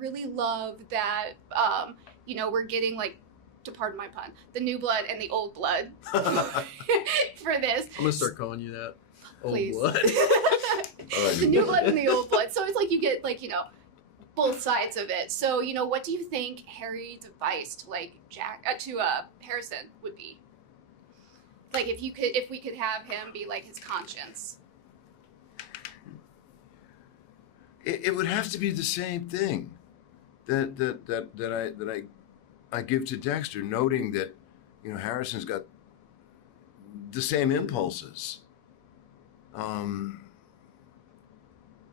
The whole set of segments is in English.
really love that, we're getting, like, to pardon my pun, the new blood and the old blood for this. I'm going to start calling you that. Please. Old blood. The new blood and the old blood. So it's like you get, like, both sides of it. So, what do you think Harry's advice to, like, Harrison would be? Like, if we could have him be, like, his conscience. It would have to be the same thing that I give to Dexter, noting that, Harrison's got the same impulses.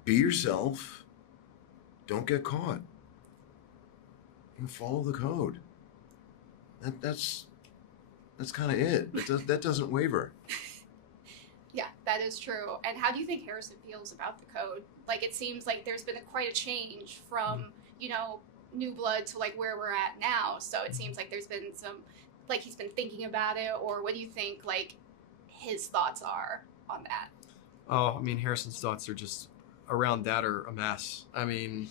Be yourself. Don't get caught. Follow the code. That's kind of it. That doesn't waver. Yeah, that is true. And how do you think Harrison feels about the code? Like, it seems like there's been quite a change from, New Blood to, like, where we're at now. So it seems like there's been some, like, he's been thinking about it. Or what do you think, like, his thoughts are on that? Oh, I mean, Harrison's thoughts are just around that are a mess. I mean,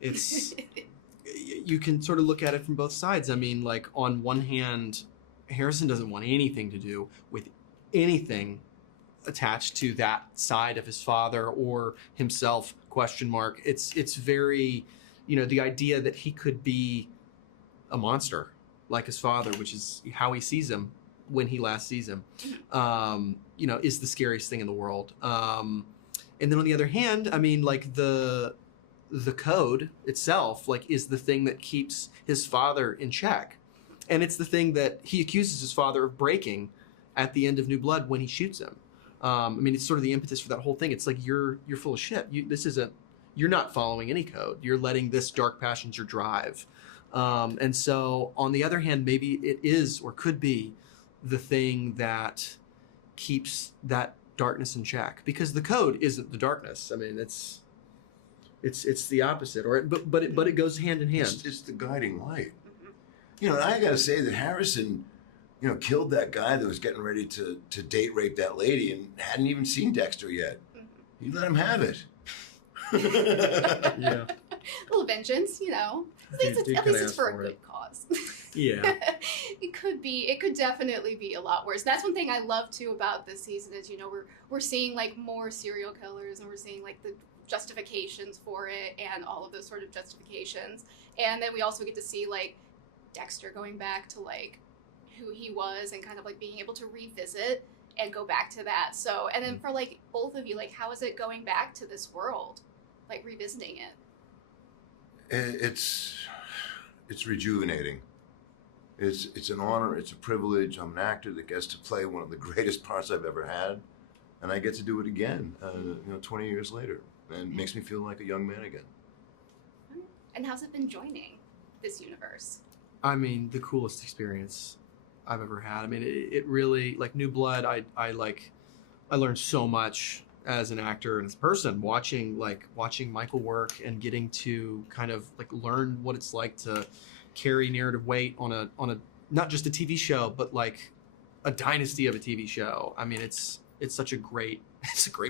it's you can sort of look at it from both sides. I mean, like, on one hand, Harrison doesn't want anything to do with anything attached to that side of his father or himself, ? It's very, the idea that he could be a monster like his father, which is how he sees him when he last sees him, is the scariest thing in the world. And then on the other hand, I mean, like, the code itself, like, is the thing that keeps his father in check. And it's the thing that he accuses his father of breaking at the end of New Blood when he shoots him. I mean, it's sort of the impetus for that whole thing. It's like, you're full of shit. You're not following any code. You're letting this dark passions your drive. And so on the other hand, maybe it is or could be the thing that keeps that darkness in check, because the code isn't the darkness. I mean, it's the opposite, but it goes hand in hand. It's the guiding light. And I got to say that Harrison, killed that guy that was getting ready to date rape that lady and hadn't even seen Dexter yet. He let him have it. Yeah. A little vengeance, At least it's for a good cause. Yeah. It could definitely be a lot worse. That's one thing I love too about this season is, we're seeing, like, more serial killers, and we're seeing, like, the justifications for it and all of those sort of justifications. And then we also get to see, like, Dexter going back to, like, who he was and kind of, like, being able to revisit and go back to that. So, and then for, like, both of you, like, how is it going back to this world? Like, revisiting it? It's rejuvenating. It's an honor. It's a privilege. I'm an actor that gets to play one of the greatest parts I've ever had, and I get to do it again, 20 years later, and it makes me feel like a young man again. And how's it been joining this universe? I mean, the coolest experience I've ever had. I mean, it really, like, New Blood, I learned so much as an actor and as a person watching Michael work and getting to kind of, like, learn what it's like to carry narrative weight on a not just a TV show, but, like, a dynasty of a TV show. I mean, it's such a great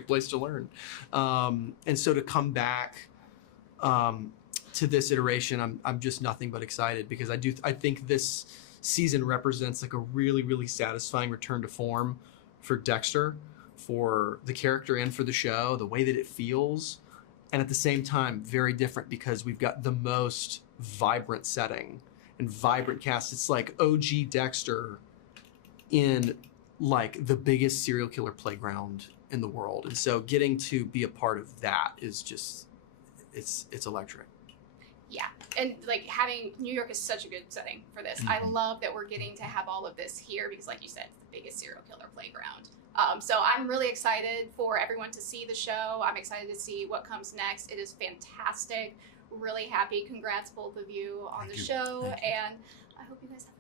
place to learn. And so to come back to this iteration, I'm just nothing but excited, because I think this season represents, like, a really, really satisfying return to form for Dexter, for the character and for the show, the way that it feels. And at the same time, very different, because we've got the most vibrant setting and vibrant cast. It's like OG Dexter in, like, the biggest serial killer playground in the world. And so getting to be a part of that is just, it's electric. Yeah, and, like, having New York is such a good setting for this. I love that we're getting to have all of this here because, like you said, it's the biggest serial killer playground. So I'm really excited for everyone to see the show. I'm excited to see what comes next. It is fantastic. Really happy. Congrats, both of you, on the show. And I hope you guys have